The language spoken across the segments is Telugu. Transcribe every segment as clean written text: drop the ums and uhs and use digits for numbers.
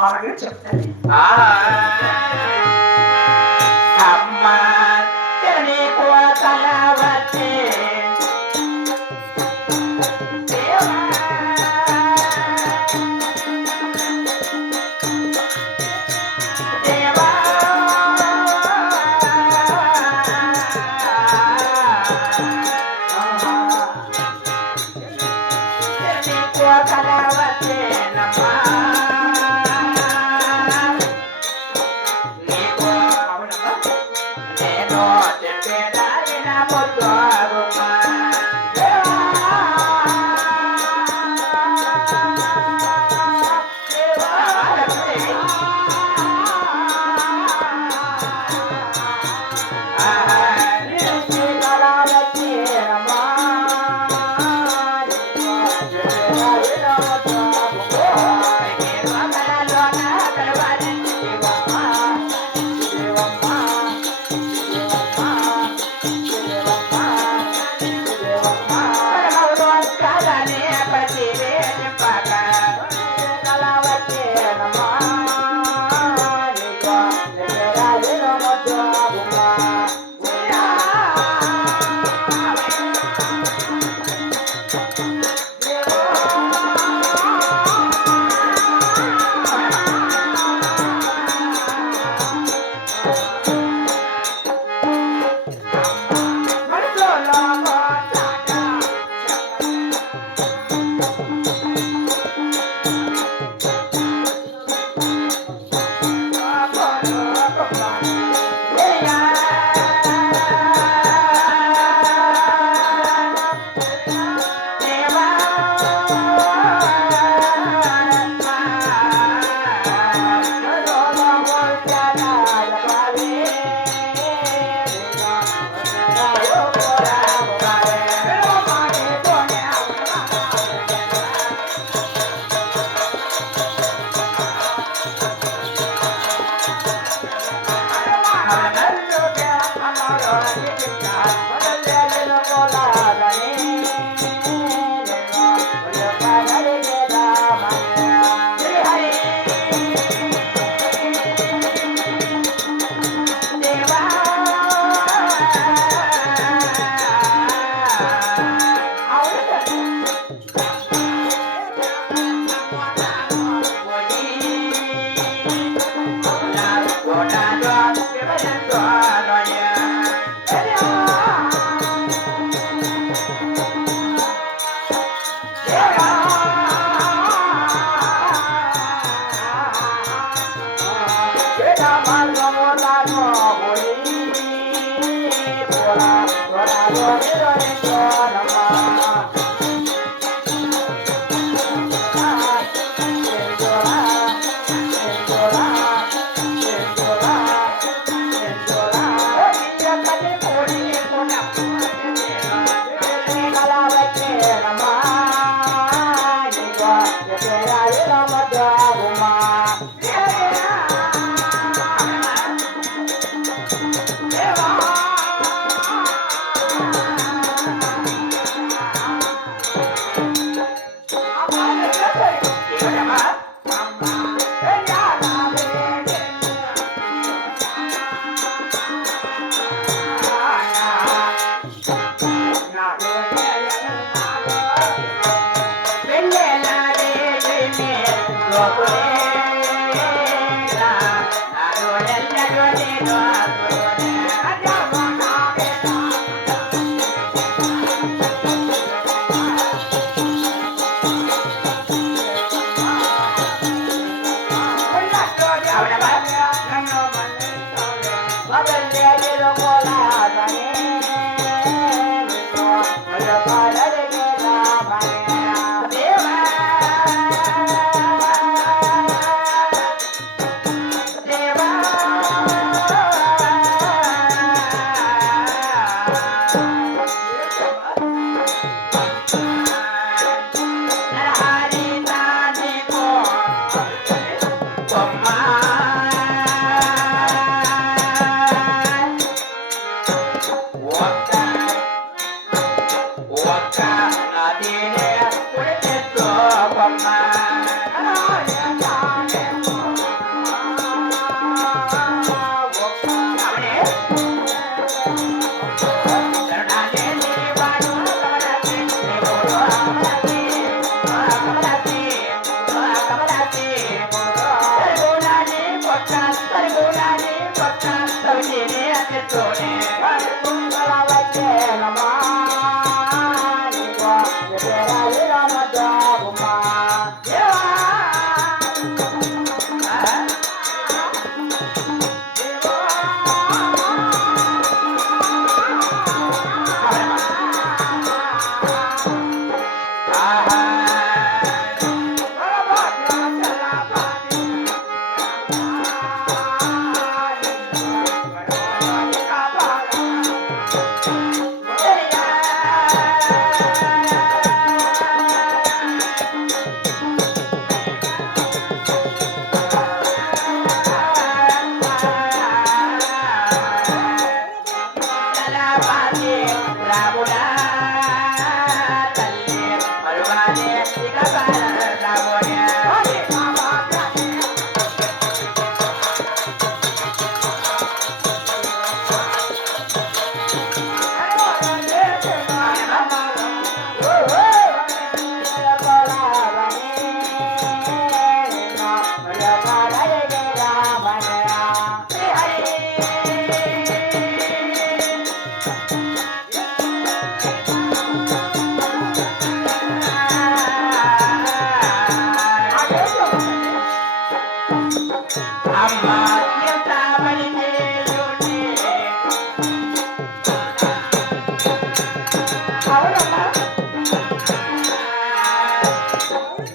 అలాగే చెప్తాను. అమ్మ తెని కోతల వచ్చే అమ్మ ఎంత పని చేయునే అవునమ్మా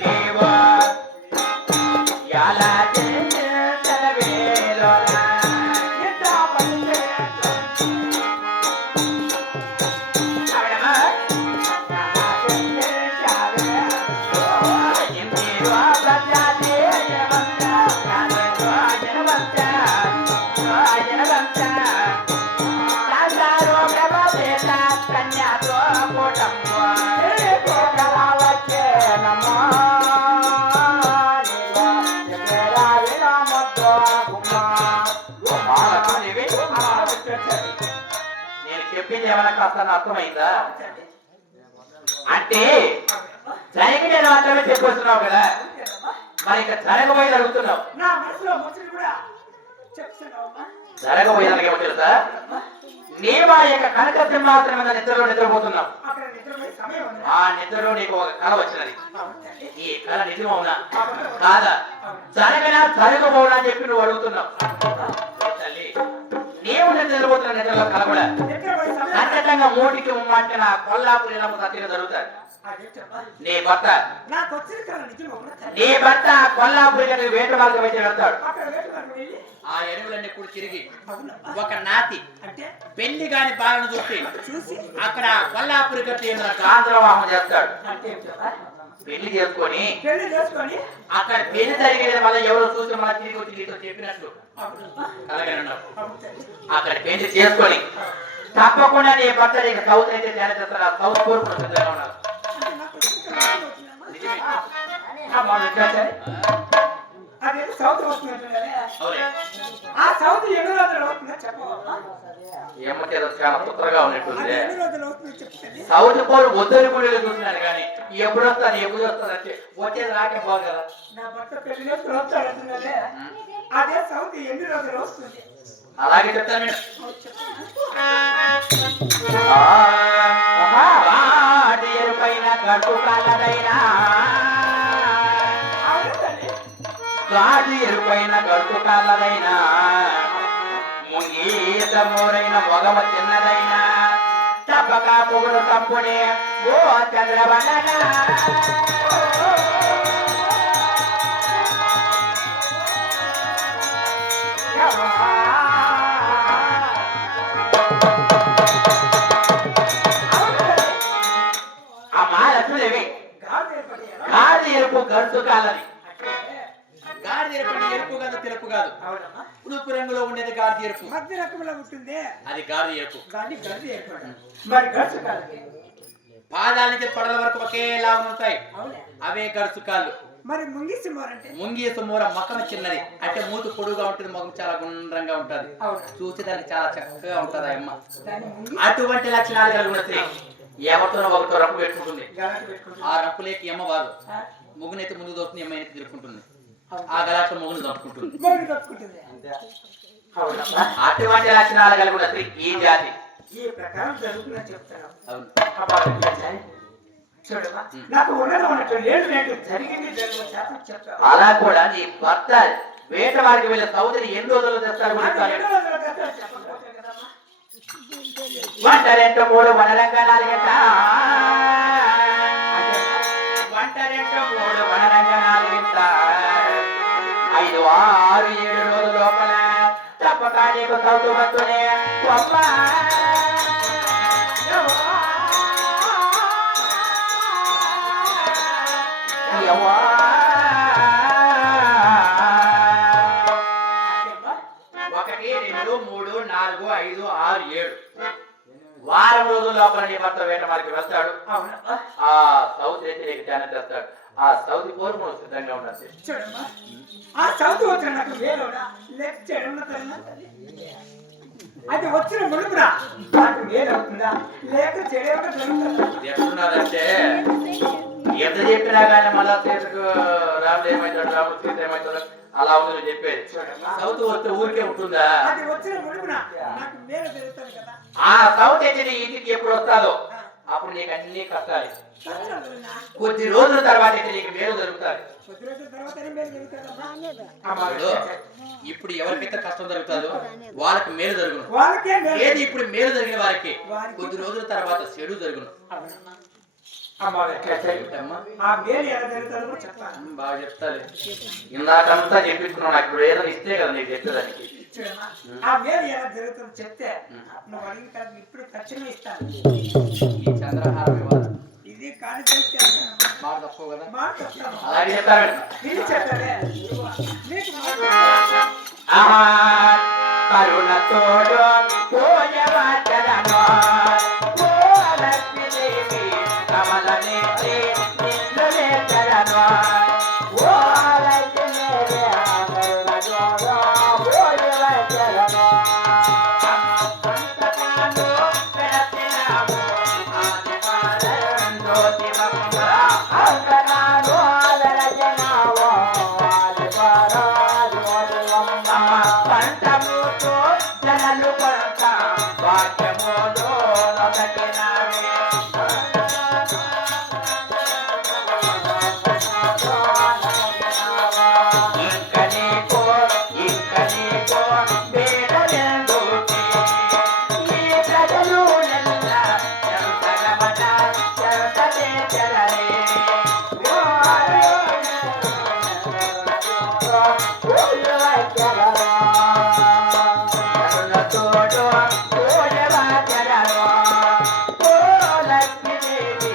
నీవు ఎలా చేసిన వేళలా ఎంత పని చేయునే అవునమ్మా నేను చెప్పింది ఏమైనా కాస్త అర్థమైందా అంటే జరిగిన మాత్రమే చెప్పొస్తున్నావు కదా మరి ఇక జరగబోయేది అడుగుతున్నావు జరగబోయేదానికి ఏమో తెలుసా నీవు ఆ యొక్క కనక సింహాసనం మీద నిద్రలో నిద్రపోతున్నావు ఆ నిద్రలో నీకు ఒక కళ వచ్చినది ఈ కళ నిజమవునా కాదా జరగబోనా అని చెప్పి నువ్వు అడుగుతున్నావు తల్లి నీవు నిద్రపోతున్న నిద్రలో కళ కూడా ఖచ్చితంగా మూటికి ముమ్మాటిన కొల్లాపురి సత్యంగా జరుగుతాడు నీ భర్త కొల్లాపురి వేట మార్గం అయితే వెళ్తాడు ఆ ఎరువులన్నీ కూడా తిరిగి ఒక నాతి పెళ్లి కాని బాలను చూసి అక్కడ కొల్లాపురి గట్టి గాంధర్వాహం చేస్తాడు పెళ్లి చేసుకొని అక్కడ పెళ్లి జరిగేది మళ్ళీ ఎవరో చూసి మళ్ళీ తిరిగి వచ్చి నీతో చెప్పినట్టు అక్కడ పెళ్లి చేసుకొని తప్పకుండా నీ భర్త నీకు సౌత్ అయితే చేస్తారు సౌత్ కోరుకున్న సిద్ధంగా ఉన్నారు చాలా పుత్రగా ఉన్నట్టుంది సౌత్ పోలు వద్దని కూడా చూస్తున్నాను కానీ ఎప్పుడు వస్తాను ఎప్పుడు వస్తాను అంటే వచ్చేది నాకే బాగు కదా అలాగే చెప్తాను పైన గట్టు కళ్ళదైనా గాడి ఎరుపైన గట్టు కళ్ళదైనా ముంగీత మోరైన మొగమ చిన్నదైనా తప్పక పొగుడు తప్పుడే ఓ చంద్రవదన గాడి ఎరుపు గడుసు కాలని గాడి ఎరుపు ఎరుపు కాదు తెలుపు కాదు ఉడుపు రంగులో ఉండేది గాడి ఎరుపు మధ్య రకంలో ఉంటుంది అది గాడి ఎరుపు మరి గడుసు కాలని పాదాల నుంచి తొడల వరకు ఒకేలా ఉంటాయి అవే గడుసు కాళ్ళు మరి ముంగీస మోర మకం చిన్నది అంటే మూతు పొడుగా ఉంటుంది ముఖం చాలా గుండ్రంగా ఉంటది చూసేదానికి చాలా చక్కగా ఉంటది అమ్మ అటువంటి లక్షణాలు కలిగిన స్త్రీ ఎవరితో ఒకరితో రప్పు పెట్టుకుంటుంది ఆ రప్పులేకి ఎమ్మ బాదు ముగ్గునైతే ముందు దొరుకుతుంది ఎమ్మ అయితే తిరుక్కుంటుంది ఆ గలాట్లో ముగ్గును దొరుకుంటుంది అటువంటి లక్షణాలు కలిగిన స్త్రీ ఈ జాతి ఈ ప్రకారం జరుగుతుందని చెప్తాను అలా కూడా నీ భర్త వేట వారికి వెళ్ళే సౌదరి ఎన్ని రోజులు తెస్తారు వంట రెండు మూడు వనరంగా నాలుగెట్ట వంట రెండు మూడు వనరంగా నాలుగెట్ట 5, 6, 7 రోజుల లోపల తప్పక నీకు సౌతు వస్తునే ఒకటి 2, 3, 4, 5, 6, 7 వారం రోజుల లోపల నీ భర్త వేట వారికి వెళ్తాడు ఆ సౌత్ అయితే నీకు ధ్యానం చేస్తాడు ఆ సౌత్ కోరుకు సిద్ధంగా ఉన్నది అది వచ్చిన మునుపురా ఎట్లున్నదంటే ఎంత చెప్పినా కానీ మళ్ళా సీతకు రాముడు ఏమవుతాడు రాముడు సీత ఏమవుతాడు అలా ఉంది చెప్పేది సౌత్ వస్తే ఊరికే ఉంటుందా ఆ సౌత్ అయితే ఇంటికి ఎప్పుడు వస్తాదో అప్పుడు నీకు అన్ని కష్టాలు. కొద్ది రోజుల తర్వాత నీకు మేలు జరుగుతాయి. ఇప్పుడు ఎవరికైతే కష్టం జరుగుతుందో వాళ్ళకి మేలు జరుగును. ఏది ఇప్పుడు మేలు జరిగిన వారికి కొద్ది రోజుల తర్వాత చెడు జరుగును. బాగా చెప్తాను. ఇందాకంతా చెప్పించుకున్నావు. నాకు ఇప్పుడు ఏదో ఇస్తే కదా నీకు చెప్పేదానికి. చంద్రహారం ఇవ్వాలి. ఇది మాట తప్పవు కదా. అలాగే చెప్తాను. కరుణతోడు పోయవచ్చరనో లక్ష్మీదేవి కమలనే నిందలేచరనో ఓ లక్ష్మీదేవి కరుణతోడు పోయవచ్చరనో అంతకాను పెడతినాము ఆదివారంలో దివమ్మ అంతకాను వెలచినావో ఆదివారాజో దివమ్మ పంటముతో జనలు కొరత వాక్యములో నొదటినావే ఇంకనీకో బేడలెందుకే ఈ ప్రజలు నెల్ల చెరుతగమట చెరుతలే చెరలే కరుణతోడు పోయవచ్చరనో ఓ లక్ష్మీదేవి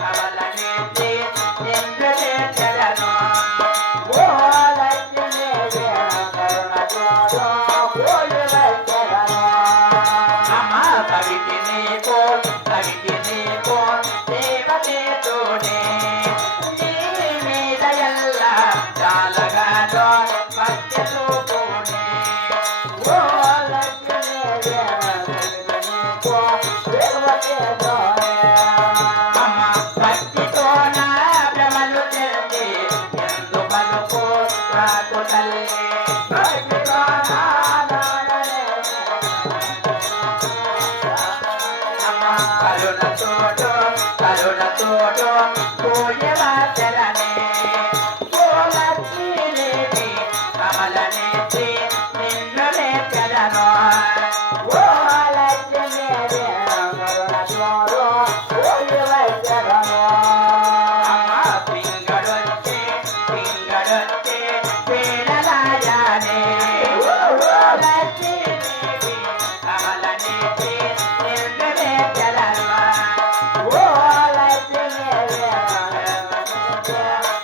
కమలనే నిందలేచరనో ఓ లక్ష్మీదేవి కరుణతోడు పోయవచ్చరనో అమ్మ కవిటి నీకో దేవతోనే నీ మీద ఎల్ల చాలగానో భక్తితో పోనే ఓ లక్ష్మీదేవి అమ్మ భక్తితో నా భ్రమలు చెంది ఎందు పలుకు రాకు తల్లి భక్తితో నా కరుణతోడు పోయవచ్చరనే ఓ లక్ష్మీదేవి కమలనే నిందలేచరనో ఓ లక్ష్మీదేవి కరుణతోడు పోయవచ్చరనో అమ్మ పింగడొచ్చే పేడలాయనే ఓ లక్ష్మీదేవి కమలనే నిందలేచరనో ఓ లక్ష్మీదేవి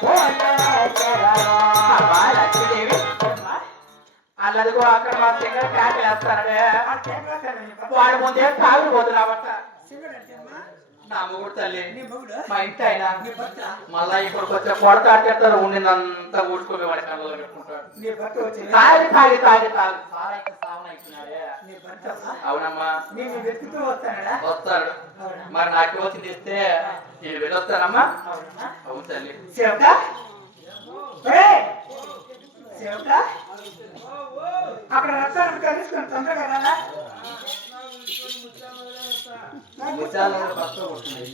పోయవచ్చరనో అమ్మ లక్ష్మీదేవి అల్లదిగో అక్కడ మా సింగర్ క్యాట్ వేస్తాడే వాడి ముందే తాగిపోతున్నావట. నా మొగుడు తల్లి మా ఇంటి ఆయన మళ్ళా ఇక్కడికి వచ్చే కొడత అట్టేస్తారు ఉండిందంతా ఊడ్చుకోవే వాడి కళ్ళలో పెట్టుకుంటాడు. తాగి తాగి తాగి తాగి సావన అయిపోయినాడే. అవునమ్మా వస్తాడు. మరి నాకు వచ్చింది ఇస్తే నేను వెళ్ళొస్తానమ్మా. అవును తల్లి. అక్కడ రక్తాన్ని కలుసుకొని తొందరగా ముత్యాలలో బస్తా వస్తుంది.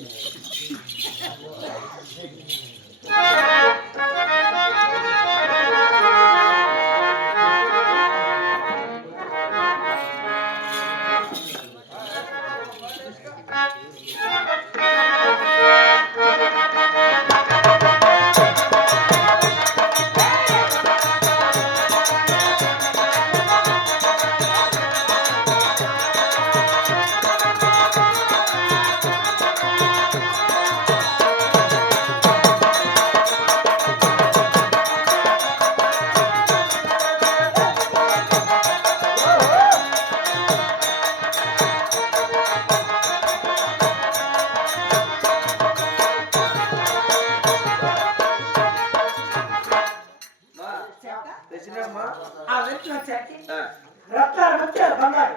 రత్నాలు ముత్యాలు బంగారు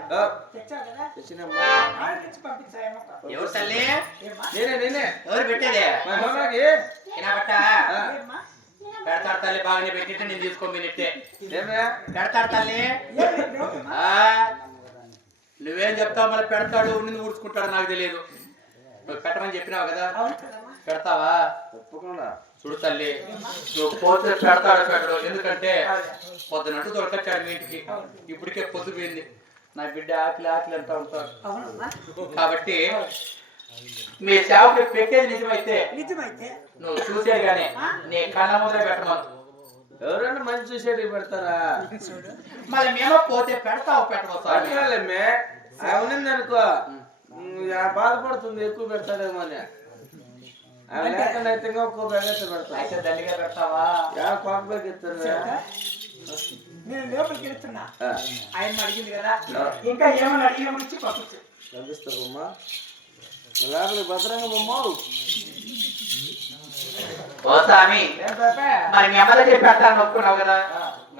ఎవరు తల్లి? నేనే ఎవరు పెట్టేదే? పెడతాడు తల్లి. బాగానే పెట్టిట్టే నేను తీసుకోమినిట్టే పెడతాడు తల్లి. నువ్వేం చెప్తావు? మళ్ళీ పెడతాడు నిన్ను ఊడ్చుకుంటాడు నాకు తెలియదు. నువ్వు పెట్టమని చెప్పినావు కదా అవును కదమ్మా. పెడతావా? తప్పకుండా చూడు తల్లి, నువ్వు పోతే పెడతాడు పెట్టడు. ఎందుకంటే పొద్దునట్టు దొరకచ్చాడు మీ ఇంటికి, ఇప్పటికే పొద్దు పోయింది. నా బిడ్డ ఆకలి ఆకలి అంటా ఉంటాడు. అవునమ్మా. కాబట్టి మీ సేవకి పెట్టేది నిజమైతే నిజమైతే నువ్వు చూసేది కానీ నీ కళ్ళ ముందర పెట్టమను. ఎవరైనా మంచి చూసేటివి పెడతారా? మళ్ళీ మేము పోతే పెడతావు పెట్టవు స్వామి. పెట్టాలేమే అవునంది అనుకో, బాధపడుతుంది ఎక్కువ పెడతాడేమో అని. ఆమె లేకుండా అయితే ఇంకా ఒక్కో బ్యాగ్ అయితే పెడతా. అయితే దండిగా పెడతావా? పాప బ్యాగ్ ఇస్తారా? నేను లోపలికి వెళ్తున్నా. ఆయన అడిగింది కదా, ఇంకా ఏమని అడిగిన ఇచ్చి పంపించు. పంపిస్తావమ్మా లోపలికి భద్రంగా బొమ్మ. ఓ స్వామి, మరి మీ అమ్మ దగ్గర పెట్టాలని ఒప్పుకున్నావు కదా,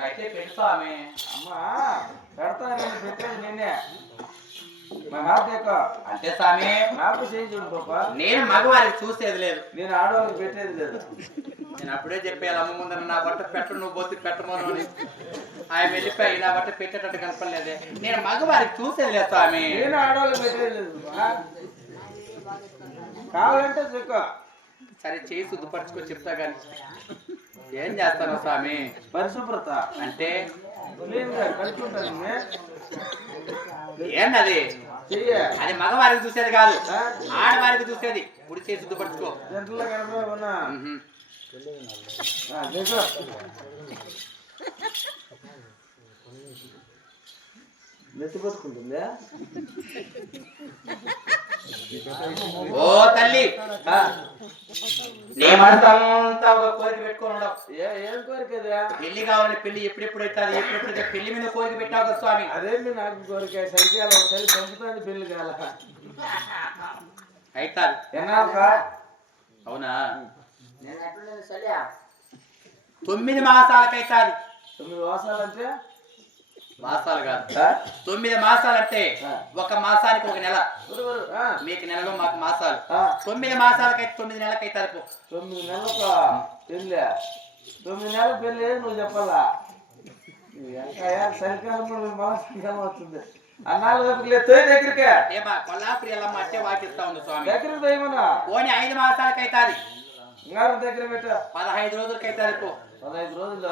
అయితే పెట్టు స్వామి. అమ్మా పెడతాను, పెట్టేది నేనే. మా నాతో అంతే స్వామి, నాకు చేయి చూడు పాప. నేను మగవారికి చూసేది లేదు, నేను ఆడవాళ్ళకి పెట్టేది లేదు. నేను అప్పుడే చెప్పాను అమ్మ ముందర నా బట్ట పెట్టు, నువ్వు పోతే పెట్టమను అని. ఆయన వెళ్ళిపోయి నా బట్ట పెట్టేటట్టు కనపడలేదే. నేను మగవారికి చూసేది లేదు స్వామి. నేను ఆడవాళ్ళకి పెట్టేది లేదు. కావాలంటే చెక్క సరే చేయి శుద్ధపరచుకొని చెప్తా కానీ ఏం చేస్తాను స్వామి? పరిశుభ్రత అంటే కలుపుకుంటాను. ఏంది చెయ్య అది మగవారికి చూసేది కాదు, ఆడవారికి చూసేది. ఇప్పుడు చేసి శుద్ధపరచుకో. జంటలో కనపడవునా నెత్తి పట్టుకుంటుందా? ఓ తల్లి, నీ మనసంతా ఒక కోరిక పెట్టుకొని ఉండవు. ఏం కోరికదా? పెళ్లి కావాలని పెళ్లి ఎప్పుడెప్పుడు అవుతుంది, ఎప్పుడెప్పుడు పెళ్లి మీద కోరిక పెట్టావు కదా స్వామి. అదేంటి నాకు కోరిక? సరికాల ఒకసారి చంపుతాను పెళ్లి కాల అవుతారు. ఎన్నాక అవునా? 9 మాసాలకైతాది. 9 మాసాలంటే మాసాలు కాదు, 9 మాసాలంటే ఒక మాసానికి ఒక నెల. మీకు నెలలో మాకు మాసాలు. 9 మాసాలకైతే 9 నెలలకైతే 9 నెలలకు పెళ్ళి. 9 నెలల పెళ్ళి నువ్వు చెప్పాలా? సరికాలం మళ్ళా సరికాలం వస్తుంది. అన్నాళ్ళు దగ్గరికి ఏమా కొల్లాపురి వెళ్ళమ్మ అంటే వాకిస్తా ఉంది స్వామి. దగ్గరికి పోయమన్నా పోనీ 5 మాసాలకైతాది. ఇంగారు దగ్గర పెట్ట 15 రోజులకైతాది. 15 రోజులు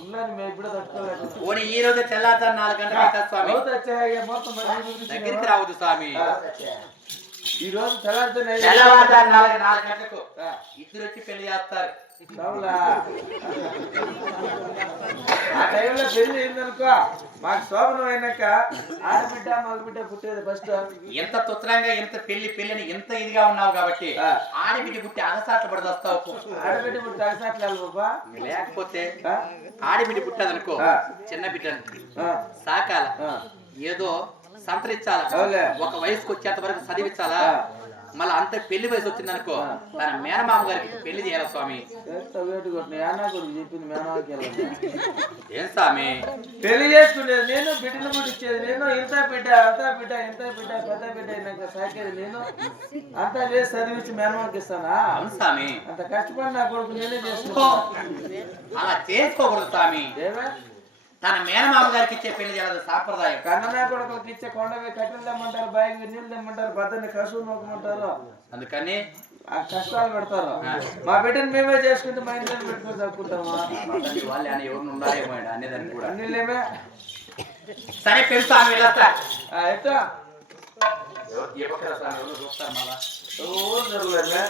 ఉన్నాను మేము ఇప్పుడు తట్టుకోలేదు. పోనీ ఈ రోజు తెల్లారుతారు 4 గంటలకు అవుతుంది స్వామి. దగ్గరికి రావద్దు స్వామి. ఈ రోజు తెల్లారితే తెల్లవారుతారు 4 గంటలకు ఇద్దరు వచ్చి పెళ్లి చేస్తారు. ఆ టైంలో పెళ్లి అయిందనుకో మాకు శోభనం అయినాక ఆడబిడ్డ మగబిడ్డ పుట్టేది ఫస్ట్. ఎంత తుత్రంగా ఎంత పెళ్లి పెళ్లిని ఎంత ఇదిగా ఉన్నావు కాబట్టి ఆడబిడ్డ పుట్టి అగసాట్లు పడదొస్తావు. ఆడబిడ్డ పుట్టి అగసాట్లు బాబా. లేకపోతే ఆడబిడ్డ పుట్టదనుకో చిన్న బిడ్డని సాకాల, ఏదో సంతరించాలా, ఒక వయసుకు వచ్చేంత వరకు చదివించాలా. మళ్ళీ అంత పెళ్లి వయసు వచ్చిందనుకో తన మేనమామ గారికి పెళ్లి చేయాలి స్వామి. చెప్పింది మేనమాకి ఏం స్వామి? పెళ్లి చేసుకునేది నేను, బిడ్డను పుట్టించేది నేను, ఇంత బిడ్డ అంత బిడ్డ ఇంత బిడ్డ పెద్ద బిడ్డ అయినాక సాకేది నేను, అంతా చేసి చదివించి మేనమాకి ఇస్తానా? అవును స్వామి. అంత కష్టపడి నా కొడుకు నేనే చేసుకున్నా. అలా చేసుకోకూడదు స్వామి. ఏమే తన మేనమామ గారికి ఇచ్చే పెళ్లి చేయాలి సాంప్రదాయం. కన్ననా కొడుకులకి ఇచ్చే కొండవి కట్టెలు తెమ్మంటారు, బాయికి నీళ్ళు తెమ్మంటారు, బద్దన్ని కసువు నొక్కమంటారు. అందుకని ఆ కష్టాలు పెడతారు. మా బిడ్డను మేమే చేసుకుంటే మా ఇంట్లో పెట్టుకొని చదువుకుంటామా? వాళ్ళు అని ఎవరు ఉండాలేమో అనేదాన్ని కూడా. అన్నిలేమే సరే పెళ్లి స్వామి వెళ్ళొస్తా. ఎట్టా చూస్తారు మళ్ళా ఊరు జరుగులే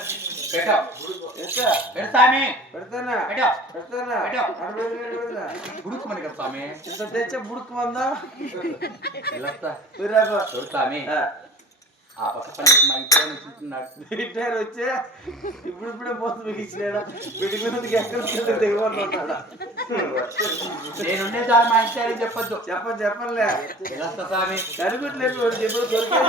పెట్టావు ఎట్టా పెడతామి పెడతానా పెట్టావు పెడతానా గుడుకు మనకి స్వామి. ఇంత తెచ్చే బుడుకు మందా వెళ్ళొస్తా వీరాబా చూడతామి. ఆ పక్క పని మా ఇంట్లో చూస్తున్నాడు ఇట్టారు వచ్చే ఇప్పుడిప్పుడే మోసం బిగించాడా బిడ్డకి ఎక్కడ దిగబడుతున్నాడా? నేనుండే చాలు మా ఇంట్లో చెప్పొద్దు. చెప్పలే వెళ్ళొస్తా స్వామి. కరుగుట్లేదు ఎప్పుడు దొరికే